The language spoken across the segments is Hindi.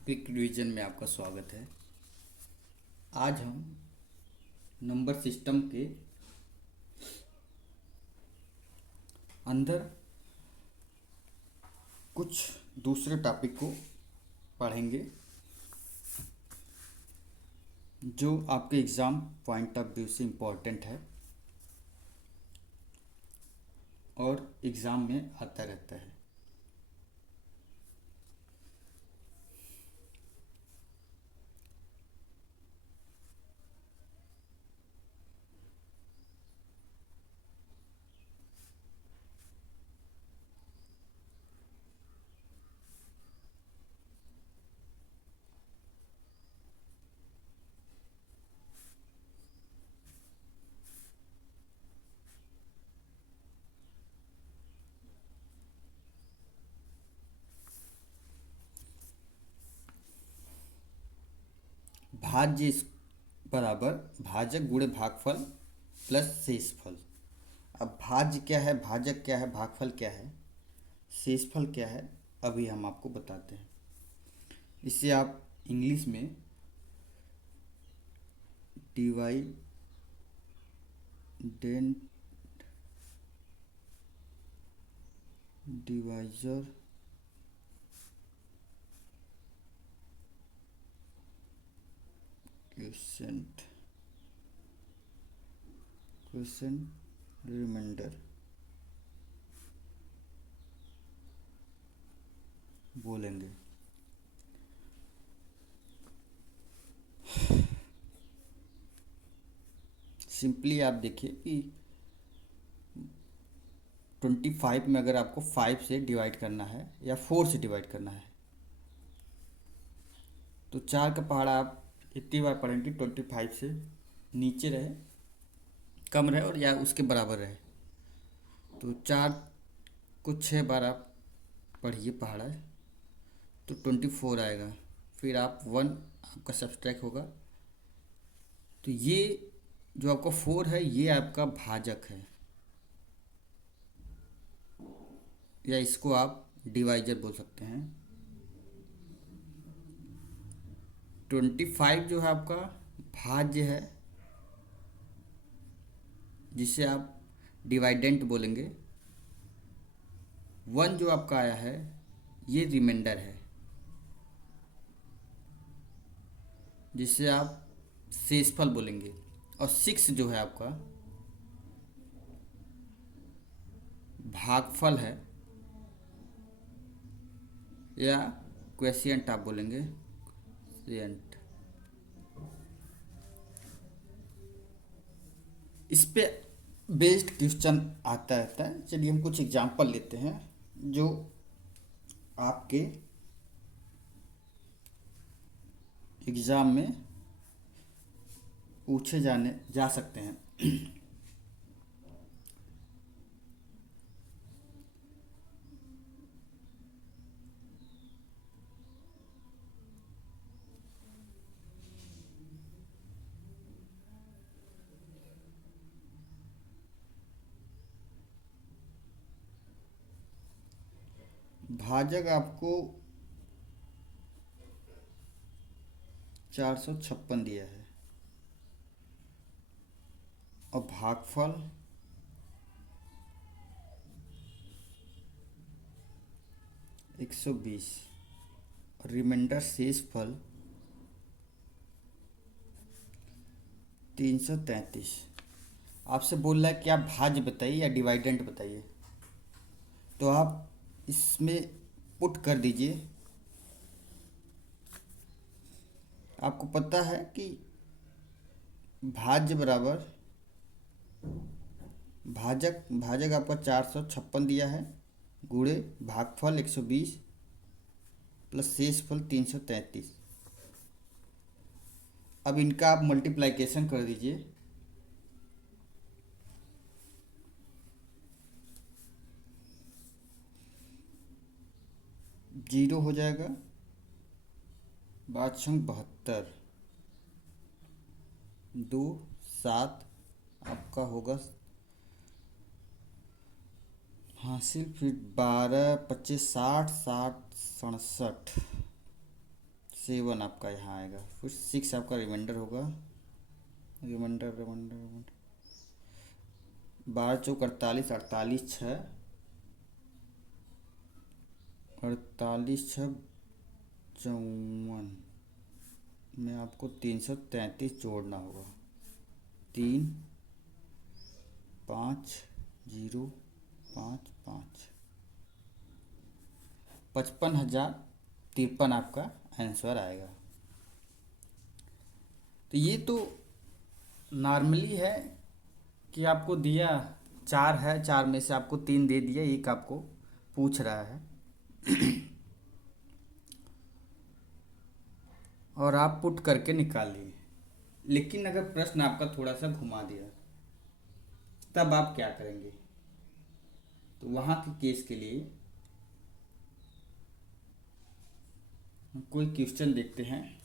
क्विक रिवीजन में आपका स्वागत है। आज हम नंबर सिस्टम के अंदर कुछ दूसरे टॉपिक को पढ़ेंगे जो आपके एग्ज़ाम पॉइंट ऑफ व्यू से इम्पोर्टेंट है और एग्ज़ाम में आता रहता है। भाज्य बराबर भाजक गुणे भागफल प्लस शेषफल। अब भाज्य क्या है, भाजक क्या है, भागफल क्या है, शेषफल क्या है, अभी हम आपको बताते हैं। इससे आप इंग्लिश में डिवाइडेंट डिवाइजर क्वेश्चन रिमाइंडर बोलेंगे। सिंपली आप देखिए कि 25 में अगर आपको 5 से डिवाइड करना है या 4 से डिवाइड करना है तो 4 का पहाड़ा आप इतनी बार पढ़ेंगे 25 से नीचे रहे, कम रहे और या उसके बराबर रहे। तो 4 को 6 बार आप पढ़िए पहाड़ा, तो 24 आएगा। फिर आप 1 आपका सब्सट्रैक्ट होगा, तो ये जो आपका 4 है ये आपका भाजक है, या इसको आप डिवाइजर बोल सकते हैं। 25 जो है आपका भाज्य है, जिसे आप डिवाइडेंट बोलेंगे। 1 जो आपका आया है ये रिमाइंडर है, जिसे आप शेषफल बोलेंगे। और 6 जो है आपका भागफल है, या क्वेशिएंट आप बोलेंगे, क्वेशिएंट। इस पे बेस्ड क्वेश्चन आता रहता है। चलिए हम कुछ एग्जांपल लेते हैं जो आपके एग्ज़ाम में पूछे जाने जा सकते हैं। भाजक आपको 456 दिया है और भागफल 120, रिमाइंडर शेषफल 333। आपसे बोल रहा है कि आप भाज्य बताइए या डिवाइडेंट बताइए, तो आप इसमें पुट कर दीजिए। आपको पता है कि भाज्य बराबर भाजक भाजक आपका 456 दिया है, गुणे भागफल 120 प्लस शेषफल 333। अब इनका आप मल्टीप्लाइकेशन कर दीजिए। जीरो हो जाएगा, 5×72, 2 7 आपका होगा हासिल। फिर 12 25 60 60 67 7 आपका यहाँ आएगा, फिर 6 आपका रिमाइंडर होगा। रिमाइंडर रिमाइंडर रिमाइंडर 12 चौक 48, 48 6 48 6 54 में आपको 333 जोड़ना होगा। 3 5 0 5 5 55,053 आपका आंसर आएगा। तो ये तो नॉर्मली है कि आपको दिया 4 है, 4 में से आपको 3 दे दिया, एक आपको पूछ रहा है और आप पुट करके निकालिए। लेकिन अगर प्रश्न आपका थोड़ा सा घुमा दिया तब आप क्या करेंगे? तो वहाँ के केस के लिए कोई क्वेश्चन देखते हैं।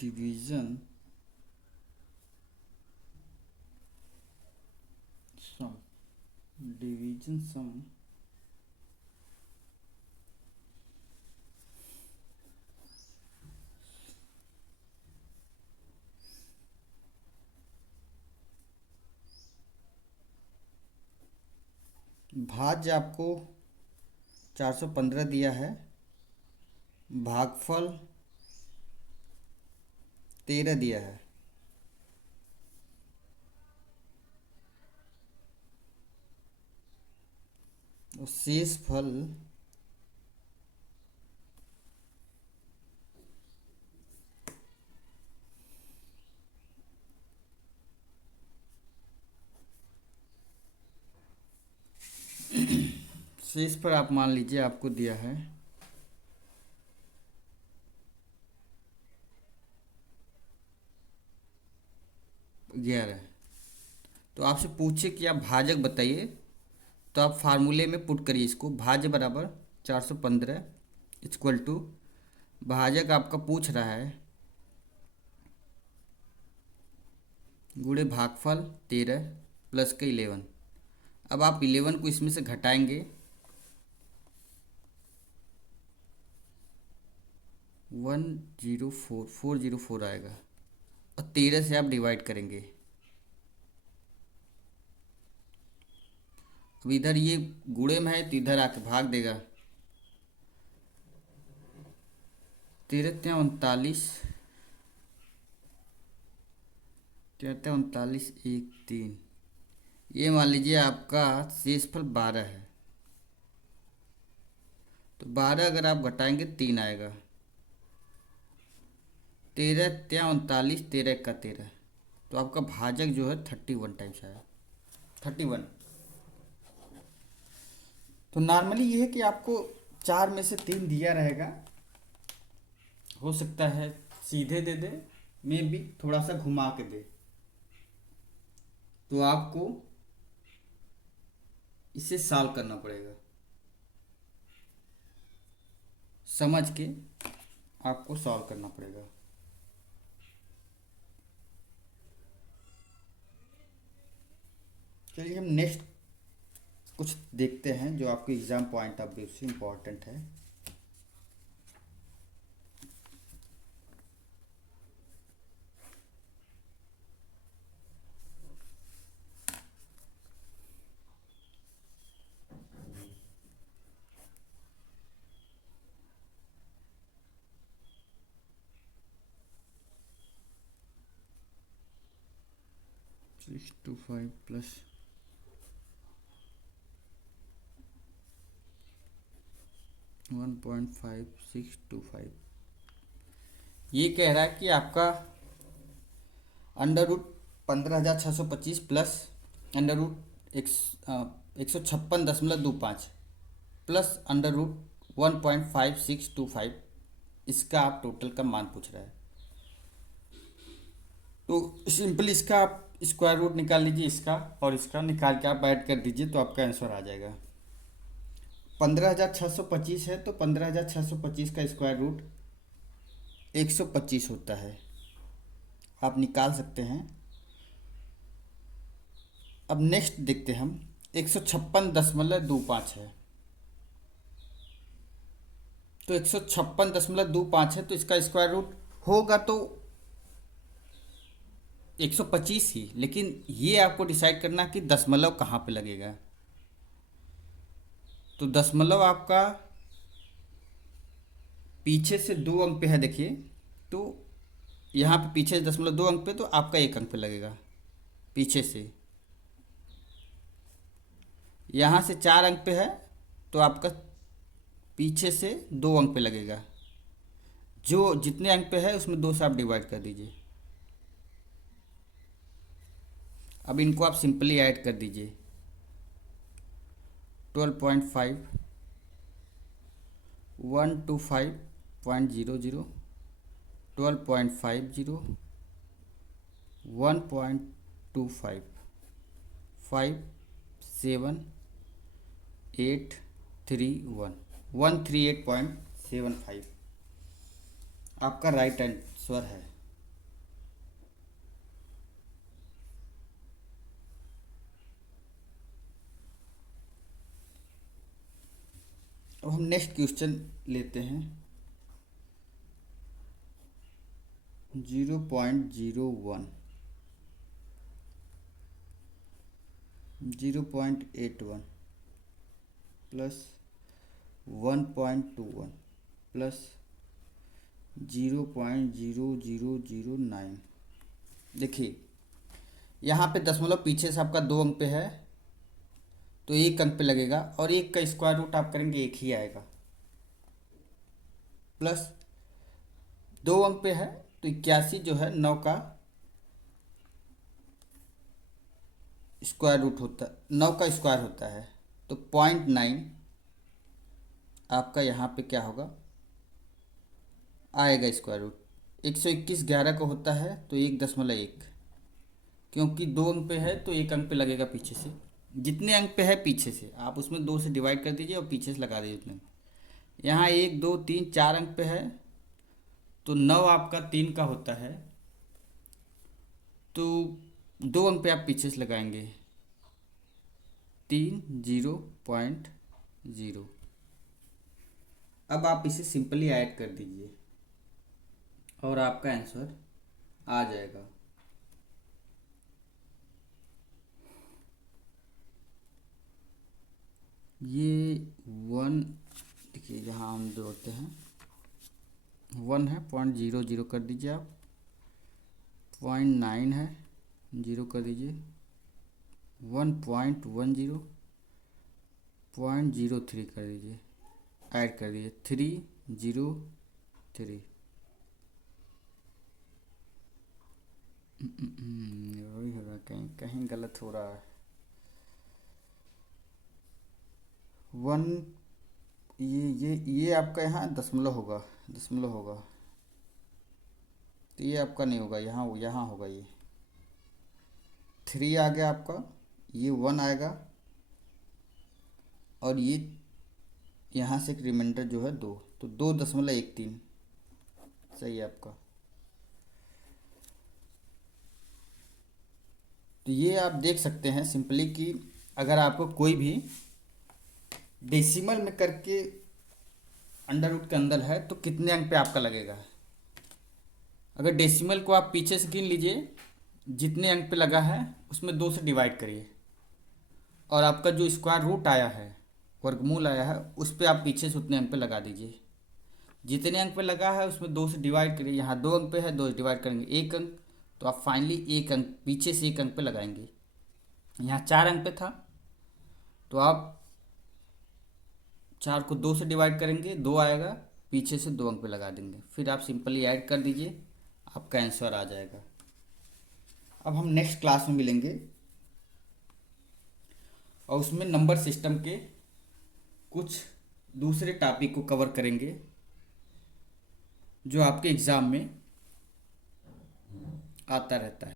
डिवीजन सम, डिवीजन सम भाज्य आपको 415 दिया है, भागफल 13 दिया है। और शेष फल शेष पर आप मान लीजिए आपको दिया है 11। तो आपसे पूछे कि आप भाजक बताइए, तो आप फार्मूले में पुट करिए इसको। भाज्य बराबर 415 इक्वल टू, भाजक आपका पूछ रहा है गुणे भागफल 13 प्लस के 11। अब आप 11 को इसमें से घटाएंगे, 404 आएगा, और 13 से आप डिवाइड करेंगे। अब इधर ये गुणे में है तो इधर आके भाग देगा। 13 त्या 39, 13 39 1 3, ये मान लीजिए आपका शेषफल 12 है। तो 12 अगर आप घटाएंगे 3 आएगा। 13 त्या 39, 13 1 13, तो आपका भाजक जो है 31 टाइम्स आया, 31। तो नॉर्मली ये है कि आपको 4 में से 3 दिया रहेगा, हो सकता है सीधे दे दे, में भी थोड़ा सा घुमा के दे, तो आपको इसे सॉल्व करना पड़ेगा, समझ के आपको सॉल्व करना पड़ेगा। चलिए हम नेक्स्ट कुछ देखते हैं जो आपके एग्जाम पॉइंट ऑफ व्यू से इम्पोर्टेंट है। सिक्स टू 5 प्लस 1.5625, ये कह रहा है कि आपका under root 15,625 plus under root 156.25 plus under root 1.5625, इसका आप टोटल का मान पूछ रहा है। तो सिंपली इसका आप स्क्वायर रूट निकाल लीजिए, इसका और इसका निकाल के आप ऐड कर दीजिए तो आपका आंसर आ जाएगा। 15,625 है तो 15,625 का स्क्वायर रूट 125 होता है, आप निकाल सकते हैं। अब नेक्स्ट देखते हैं हम, 156.25 है, तो 156.25 है तो इसका स्क्वायर रूट होगा तो 125 ही, लेकिन ये आपको डिसाइड करना कि दशमलव कहाँ पे लगेगा। तो दशमलव आपका पीछे से 2 अंक पे है, देखिए, तो यहाँ पे पीछे से दशमलव 2 अंक पे, तो आपका 1 अंक पे लगेगा पीछे से। यहाँ से 4 अंक पे है तो आपका पीछे से 2 अंक पे लगेगा। जो जितने अंक पे है उसमें 2 से आप डिवाइड कर दीजिए। अब इनको आप सिंपली ऐड कर दीजिए। 12.5, 125.00, 12.50, 1.25, 57831, 138.75 आपका राइट आंसर है। अब हम नेक्स्ट क्वेश्चन लेते हैं। 0.01, 0.81 प्लस 1.21 प्लस 0.0009। देखिए यहाँ पे दशमलव पीछे से आपका 2 अंक पे है तो 1 अंक पे लगेगा, और 1 का स्क्वायर रूट आप करेंगे 1 ही आएगा, प्लस 2 अंक पे है तो 81 जो है 9 का स्क्वायर रूट होता, 9 का स्क्वायर होता है, तो 0.9 आपका यहाँ पे क्या होगा आएगा स्क्वायर रूट। 121 11 का होता है तो 1.1, क्योंकि 2 अंक पे है तो 1 अंक पे लगेगा पीछे से। जितने अंक पे है पीछे से आप उसमें 2 से डिवाइड कर दीजिए और पीछे से लगा दीजिए उतने। यहाँ 1 2 3 4 अंक पे है तो 9 आपका 3 का होता है, तो 2 अंक पे आप पीछे से लगाएंगे 3 0.0। अब आप इसे सिंपली ऐड कर दीजिए और आपका आंसर आ जाएगा। ये 1, देखिए यहाँ हम जोड़ते हैं, 1 है 0.00 कर दीजिए आप, 0.9 है 0 कर दीजिए, 1.10 0.03 कर दीजिए, ऐड कर दीजिए 303। वही होगा, कहीं कहीं गलत हो रहा है। 1, ये आपका यहाँ दशमलव होगा, दशमलव होगा, तो ये आपका नहीं होगा, यहाँ होगा। ये 3 आ गया आपका, ये 1 आएगा, और ये यहाँ से एक रिमाइंडर जो है 2, तो 2.13 सही है आपका। तो ये आप देख सकते हैं सिंपली कि अगर आपको कोई भी डेसिमल में करके अंडर रूट के अंदर है तो कितने अंक पे आपका लगेगा। अगर डेसिमल को आप पीछे से गिन लीजिए, जितने अंक पे लगा है उसमें 2 से डिवाइड करिए, और आपका जो स्क्वायर रूट आया है, वर्गमूल आया है, उस पर आप पीछे से उतने अंक पे लगा दीजिए। जितने अंक पे लगा है उसमें 2 से डिवाइड करिए, यहाँ 2 अंक पे है 2 से डिवाइड करेंगे 1 अंक, तो आप फाइनली 1 अंक पीछे से 1 अंक पे लगाएंगे। यहाँ 4 अंक पे था तो आप 4 को 2 से डिवाइड करेंगे 2 आएगा, पीछे से 2 अंक पे लगा देंगे, फिर आप सिंपली ऐड कर दीजिए, आपका आंसर आ जाएगा। अब हम नेक्स्ट क्लास में मिलेंगे। और उसमें नंबर सिस्टम के कुछ दूसरे टॉपिक को कवर करेंगे जो आपके एग्ज़ाम में आता रहता है।